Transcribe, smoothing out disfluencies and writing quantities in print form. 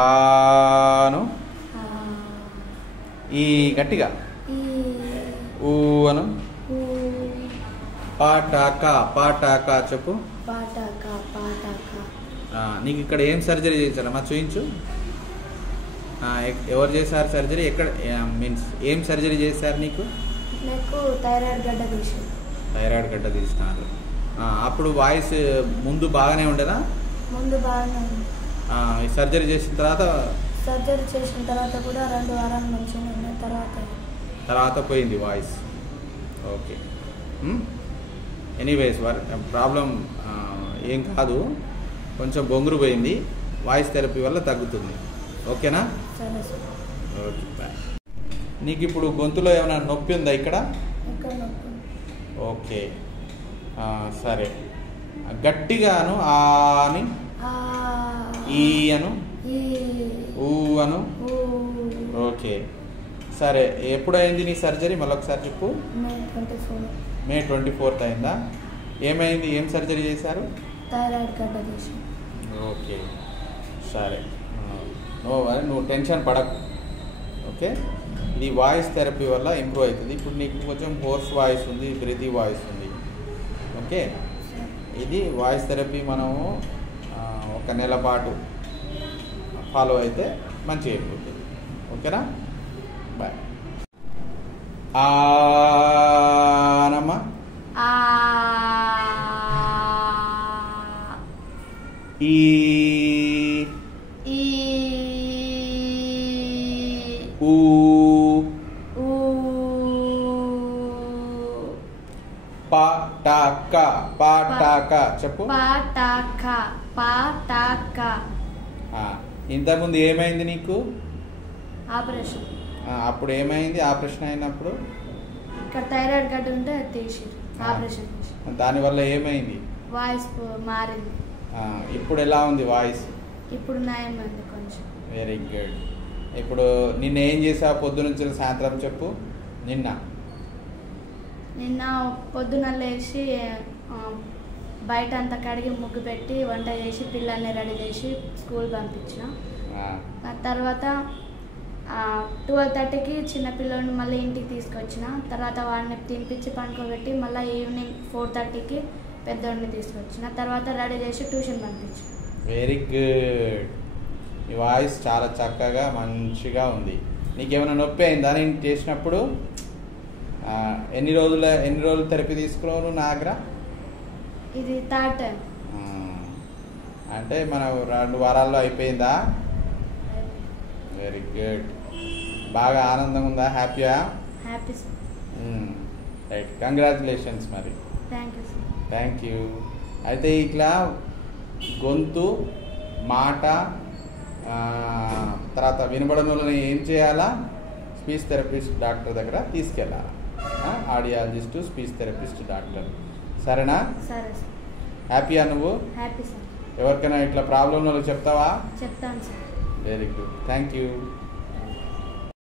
ఆను ఈ గట్టిగా ఊ అను పాటాకా చెప్పు నీకు ఇక్కడ ఏం సర్జరీ చేయించాలమ్మా చూయించు ఎవరు చేశారు సర్జరీ ఎక్కడ మీన్స్ ఏం సర్జరీ చేశారు నీకు థైరాయిడ్ గడ్డ తీసినారు అప్పుడు వాయిస్ ముందు బాగానే ఉండేదా ఈ సర్జరీ చేసిన తర్వాత కూడా 2 వారాల నుంచి తర్వాత పోయింది వాయిస్ ఓకే ఎనీవేస్ ప్రాబ్లం ఏం కాదు కొంచెం బొంగురు పోయింది వాయిస్ థెరపీ వల్ల తగ్గుతుంది ఓకేనా ఓకే బాయ్ నీకు ఇప్పుడు గొంతులో ఏమైనా నొప్పి ఉందా ఇక్కడ ఓకే సరే గట్టిగాను అని ఈ అను ఊ అను ఓకే సరే ఎప్పుడైంది నీ సర్జరీ మళ్ళీ ఒకసారి చెప్పు మే 24th అయిందా ఏమైంది ఏం సర్జరీ చేశారు థైరాయిడ్ గడ్డ ఓకే సరే నువ్వు టెన్షన్ పడకు ఓకే ఇది వాయిస్ థెరపీ వల్ల ఇంప్రూవ్ అవుతుంది ఇప్పుడు నీకు కొంచెం హోర్స్ వాయిస్ ఉంది బ్రీతీ వాయిస్ ఉంది ఓకే ఇది వాయిస్ థెరపీ మనము 1 నెల పాటు ఫాలో అయితే మంచిగా అయిపోతుంది ఓకేనా బాయ్ ఆనమ్మా ఈ ఊ పాటాకా చెప్పు ఇంతకుముందు ఏమైంది నీకు ఆపరేషన్ అప్పుడు ఏమైంది ఆపరేషన్ అయినప్పుడు ఇక్కడ థైరాయిడ్ గడ్డ ఉంటే అది తీసిరు ఆపరేషన్ దానివల్ల ఏమైంది వాయిస్ మారింది ఇప్పుడు ఎలా ఉంది వాయిస్ ఇప్పుడు నయమైంది కొంచెం వెరీ గుడ్ ఇప్పుడు నిన్న ఏం చేసావు పొద్దునుంచి సాయంత్రం చెప్పు నిన్న పొద్దున లేచి బయట అంతా కడిగి ముగ్గు పెట్టి వంట చేసి పిల్లల్ని రెడీ చేసి స్కూల్ పంపించిన తర్వాత 12:30కి చిన్న పిల్లల్ని మళ్ళీ ఇంటికి తీసుకొచ్చిన తర్వాత వాడిని తినిపించి పండుకోబెట్టి మళ్ళీ ఈవినింగ్ 4:30కి పెద్దోడిని తీసుకొచ్చిన తర్వాత రెడీ చేసి ట్యూషన్ పంపించిన వెరీ గుడ్ ఈ వాయిస్ చాలా చక్కగా మంచిగా ఉంది నీకేమైనా నొప్పి అయిందా నేను చేసినప్పుడు ఎన్ని రోజులు థెరపీ తీసుకున్నావు నువ్వు నా దగ్గర ఇది 3rd టైం అంటే మనం 2 వారాల్లో అయిపోయిందా వెరీ గుడ్ బాగా ఆనందంగా ఉందా హ్యాపీయా హ్యాపీ రైట్ కంగ్రాచులేషన్స్ మరి థ్యాంక్ యూ అయితే ఇట్లా గొంతు మాట తర్వాత వినబడని వాళ్ళని ఏం చేయాలా స్పీచ్ థెరపిస్ట్ డాక్టర్ దగ్గర తీసుకెళ్ళాలి ఆడియాలజిస్ట్ స్పీచ్ థెరపిస్ట్ డాక్టర్ సరేనా హ్యాపీయా నువ్వు హ్యాపీ సార్ ఎవరికైనా ఇట్లా ప్రాబ్లం చెప్తావా చెప్తాను sir very good thank you